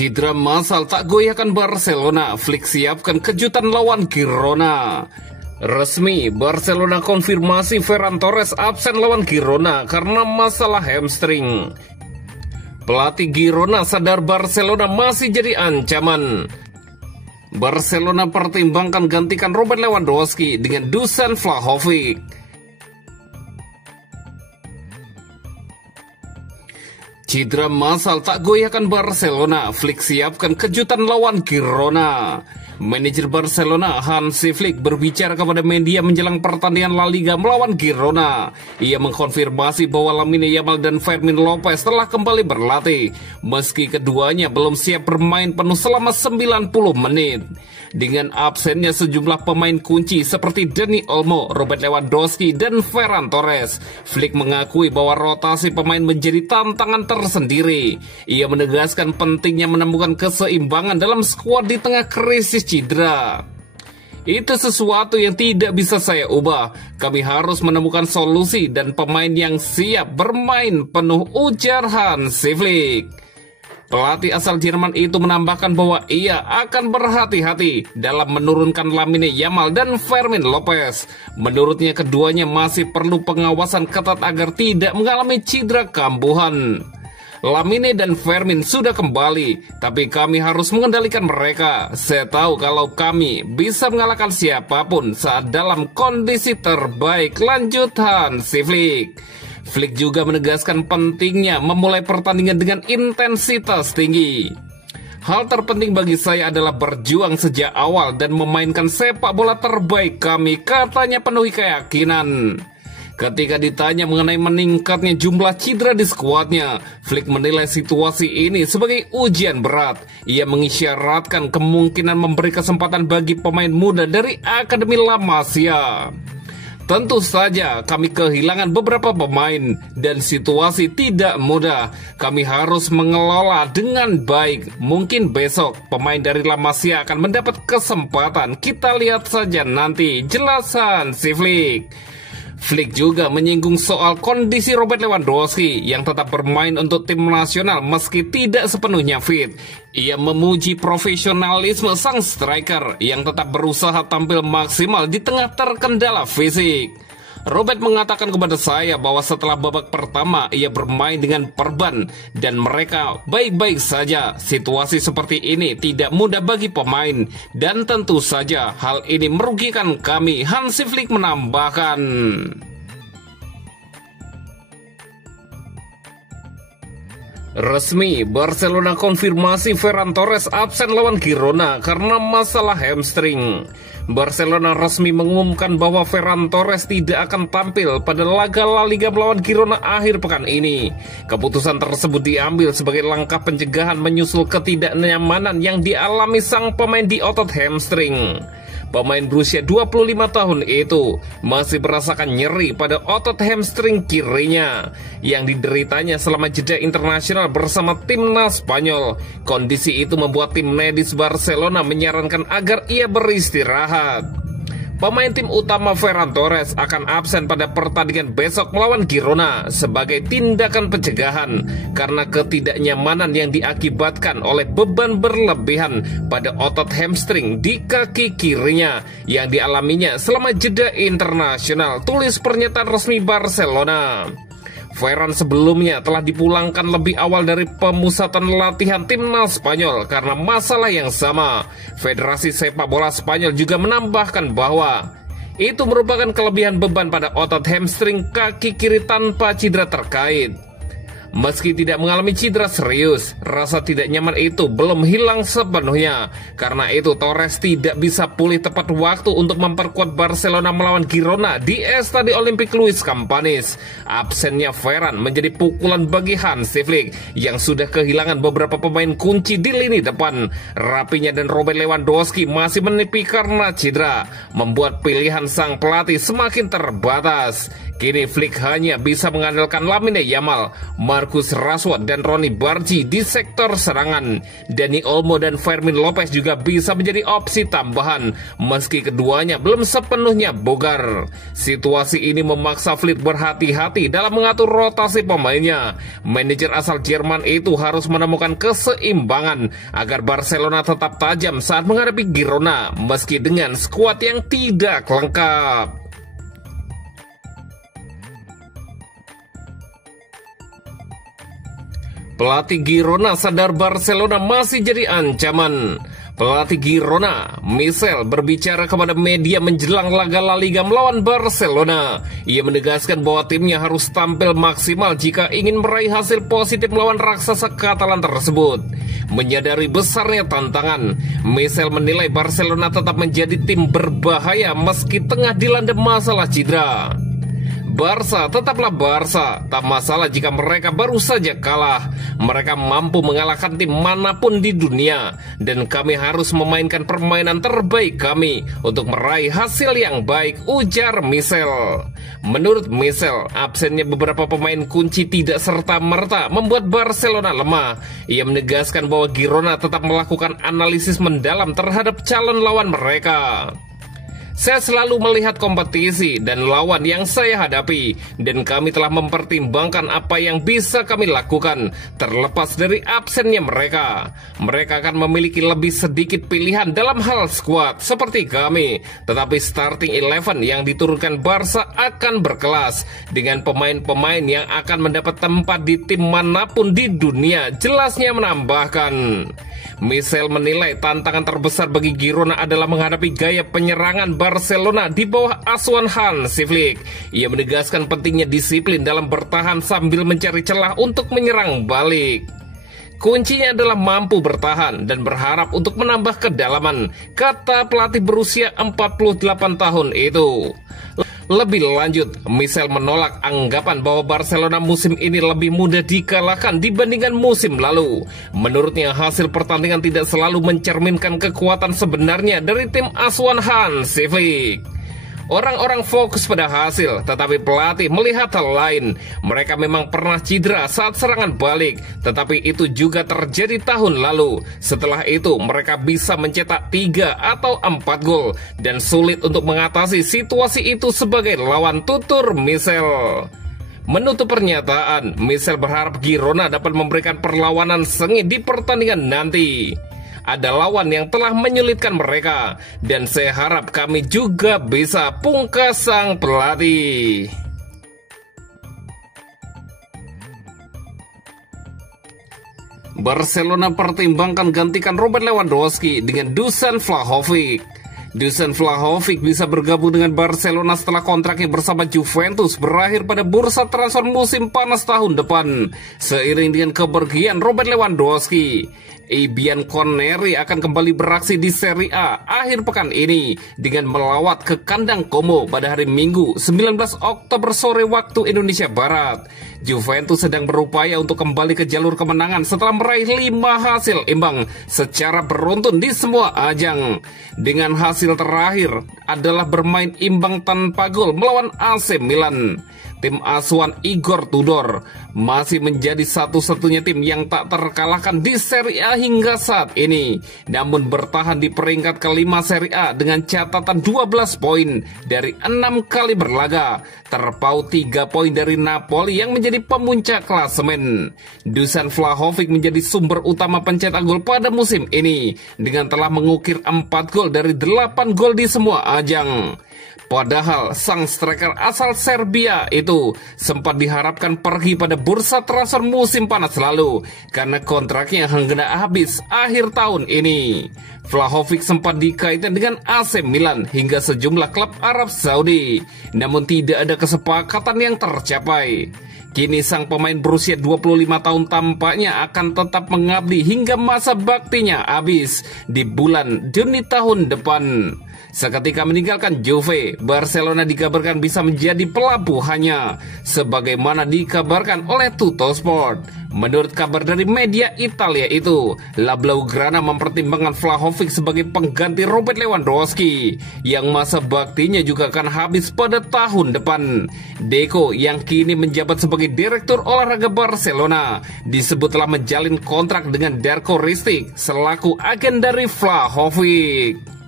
Cedera massal tak goyahkan Barcelona, Flick siapkan kejutan lawan Girona. Resmi, Barcelona konfirmasi Ferran Torres absen lawan Girona karena masalah hamstring. Pelatih Girona sadar Barcelona masih jadi ancaman. Barcelona pertimbangkan gantikan Robert Lewandowski dengan Dusan Vlahovic. Cedera massal tak goyahkan Barcelona, Flick siapkan kejutan lawan Girona. Manajer Barcelona Hansi Flick berbicara kepada media menjelang pertandingan La Liga melawan Girona. Ia mengkonfirmasi bahwa Lamine Yamal dan Fermin Lopez telah kembali berlatih, meski keduanya belum siap bermain penuh selama 90 menit. Dengan absennya sejumlah pemain kunci seperti Dani Olmo, Robert Lewandowski, dan Ferran Torres, Flick mengakui bahwa rotasi pemain menjadi tantangan tersendiri. Ia menegaskan pentingnya menemukan keseimbangan dalam skuad di tengah krisis cedera. Itu sesuatu yang tidak bisa saya ubah. Kami harus menemukan solusi dan pemain yang siap bermain penuh, ujar Hansi Flick. Pelatih asal Jerman itu menambahkan bahwa ia akan berhati-hati dalam menurunkan Lamine Yamal dan Fermin Lopez. Menurutnya keduanya masih perlu pengawasan ketat agar tidak mengalami cedera kambuhan. Lamine dan Fermin sudah kembali, tapi kami harus mengendalikan mereka. Saya tahu kalau kami bisa mengalahkan siapapun saat dalam kondisi terbaik, lanjut Hansi Flick. Flick juga menegaskan pentingnya memulai pertandingan dengan intensitas tinggi. Hal terpenting bagi saya adalah berjuang sejak awal dan memainkan sepak bola terbaik kami, katanya penuhi keyakinan. Ketika ditanya mengenai meningkatnya jumlah cedera di skuadnya, Flick menilai situasi ini sebagai ujian berat. Ia mengisyaratkan kemungkinan memberi kesempatan bagi pemain muda dari Akademi La Masia. Tentu saja kami kehilangan beberapa pemain dan situasi tidak mudah. Kami harus mengelola dengan baik. Mungkin besok pemain dari La Masia akan mendapat kesempatan. Kita lihat saja nanti, jelasan si Flick. Flick juga menyinggung soal kondisi Robert Lewandowski yang tetap bermain untuk tim nasional meski tidak sepenuhnya fit. Ia memuji profesionalisme sang striker yang tetap berusaha tampil maksimal di tengah terkendala fisik. Robert mengatakan kepada saya bahwa setelah babak pertama ia bermain dengan perban dan mereka baik-baik saja. Situasi seperti ini tidak mudah bagi pemain dan tentu saja hal ini merugikan kami, Hansi Flick menambahkan. Resmi, Barcelona konfirmasi Ferran Torres absen lawan Girona karena masalah hamstring. Barcelona resmi mengumumkan bahwa Ferran Torres tidak akan tampil pada laga La Liga melawan Girona akhir pekan ini. Keputusan tersebut diambil sebagai langkah pencegahan menyusul ketidaknyamanan yang dialami sang pemain di otot hamstring. Pemain berusia 25 tahun itu masih merasakan nyeri pada otot hamstring kirinya yang dideritanya selama jeda internasional bersama timnas Spanyol. Kondisi itu membuat tim medis Barcelona menyarankan agar ia beristirahat. Pemain tim utama Ferran Torres akan absen pada pertandingan besok melawan Girona sebagai tindakan pencegahan karena ketidaknyamanan yang diakibatkan oleh beban berlebihan pada otot hamstring di kaki kirinya yang dialaminya selama jeda internasional, tulis pernyataan resmi Barcelona. Ferran sebelumnya telah dipulangkan lebih awal dari pemusatan latihan timnas Spanyol karena masalah yang sama. Federasi Sepak Bola Spanyol juga menambahkan bahwa itu merupakan kelebihan beban pada otot hamstring kaki kiri tanpa cedera terkait. Meski tidak mengalami cedera serius, rasa tidak nyaman itu belum hilang sepenuhnya. Karena itu Torres tidak bisa pulih tepat waktu untuk memperkuat Barcelona melawan Girona di Estadio Olímpic Luis Companys. Absennya Ferran menjadi pukulan bagi Hansi Flick yang sudah kehilangan beberapa pemain kunci di lini depan. Rapinya dan Robert Lewandowski masih menipi karena cedera, membuat pilihan sang pelatih semakin terbatas. Kini Flick hanya bisa mengandalkan Lamine Yamal, Marcus Rashford dan Ronny Bargi di sektor serangan. Dani Olmo dan Fermin Lopez juga bisa menjadi opsi tambahan, meski keduanya belum sepenuhnya bogar. Situasi ini memaksa Flick berhati-hati dalam mengatur rotasi pemainnya. Manajer asal Jerman itu harus menemukan keseimbangan agar Barcelona tetap tajam saat menghadapi Girona, meski dengan skuad yang tidak lengkap. Pelatih Girona sadar Barcelona masih jadi ancaman. Pelatih Girona, Michel, berbicara kepada media menjelang laga La Liga melawan Barcelona. Ia menegaskan bahwa timnya harus tampil maksimal jika ingin meraih hasil positif melawan raksasa Katalan tersebut. Menyadari besarnya tantangan, Michel menilai Barcelona tetap menjadi tim berbahaya meski tengah dilanda masalah cedera. Barca tetaplah Barca, tak masalah jika mereka baru saja kalah. Mereka mampu mengalahkan tim manapun di dunia, dan kami harus memainkan permainan terbaik kami untuk meraih hasil yang baik, ujar Michel. Menurut Michel, absennya beberapa pemain kunci tidak serta-merta membuat Barcelona lemah. Ia menegaskan bahwa Girona tetap melakukan analisis mendalam terhadap calon lawan mereka. Saya selalu melihat kompetisi dan lawan yang saya hadapi, dan kami telah mempertimbangkan apa yang bisa kami lakukan, terlepas dari absennya mereka. Mereka akan memiliki lebih sedikit pilihan dalam hal skuad seperti kami, tetapi starting 11 yang diturunkan Barca akan berkelas, dengan pemain-pemain yang akan mendapat tempat di tim manapun di dunia, jelasnya menambahkan. Michel menilai tantangan terbesar bagi Girona adalah menghadapi gaya penyerangan Barcelona di bawah asuhan Hansi Flick. Ia menegaskan pentingnya disiplin dalam bertahan sambil mencari celah untuk menyerang balik. Kuncinya adalah mampu bertahan dan berharap untuk menambah kedalaman, kata pelatih berusia 48 tahun itu. Lebih lanjut, Michel menolak anggapan bahwa Barcelona musim ini lebih mudah dikalahkan dibandingkan musim lalu. Menurutnya, hasil pertandingan tidak selalu mencerminkan kekuatan sebenarnya dari tim asuhan Hansi Flick. Orang-orang fokus pada hasil, tetapi pelatih melihat hal lain. Mereka memang pernah cedera saat serangan balik, tetapi itu juga terjadi tahun lalu. Setelah itu, mereka bisa mencetak 3 atau 4 gol, dan sulit untuk mengatasi situasi itu sebagai lawan, tutur Michel. Menutup pernyataan, Michel berharap Girona dapat memberikan perlawanan sengit di pertandingan nanti. Ada lawan yang telah menyulitkan mereka, dan saya harap kami juga bisa, pungkas sang pelatih. Barcelona pertimbangkan gantikan Robert Lewandowski dengan Dusan Vlahovic. Dusan Vlahovic bisa bergabung dengan Barcelona setelah kontraknya bersama Juventus berakhir pada bursa transfer musim panas tahun depan. Seiring dengan kepergian Robert Lewandowski, Bianconeri akan kembali beraksi di Serie A akhir pekan ini dengan melawat ke kandang Como pada hari Minggu 19 Oktober sore waktu Indonesia Barat. Juventus sedang berupaya untuk kembali ke jalur kemenangan setelah meraih 5 hasil imbang secara beruntun di semua ajang. Dengan hasil terakhir adalah bermain imbang tanpa gol melawan AC Milan. Tim asuhan Igor Tudor masih menjadi satu-satunya tim yang tak terkalahkan di Serie A hingga saat ini, namun bertahan di peringkat kelima Serie A dengan catatan 12 poin dari 6 kali berlaga, terpaut 3 poin dari Napoli yang menjadi pemuncak klasemen. Dusan Vlahovic menjadi sumber utama pencetak gol pada musim ini dengan telah mengukir 4 gol dari 8 gol di semua ajang. Padahal sang striker asal Serbia itu sempat diharapkan pergi pada bursa transfer musim panas lalu karena kontraknya hendak habis akhir tahun ini. Vlahovic sempat dikaitkan dengan AC Milan hingga sejumlah klub Arab Saudi, namun tidak ada kesepakatan yang tercapai. Kini sang pemain berusia 25 tahun tampaknya akan tetap mengabdi hingga masa baktinya habis di bulan Juni tahun depan. Seketika meninggalkan Juve, Barcelona dikabarkan bisa menjadi pelabuhannya, sebagaimana dikabarkan oleh Tuttosport. Menurut kabar dari media Italia itu, La Blaugrana mempertimbangkan Vlahovic sebagai pengganti Robert Lewandowski yang masa baktinya juga akan habis pada tahun depan. Deco yang kini menjabat sebagai direktur olahraga Barcelona disebut telah menjalin kontrak dengan Darko Ristic selaku agen dari Vlahovic.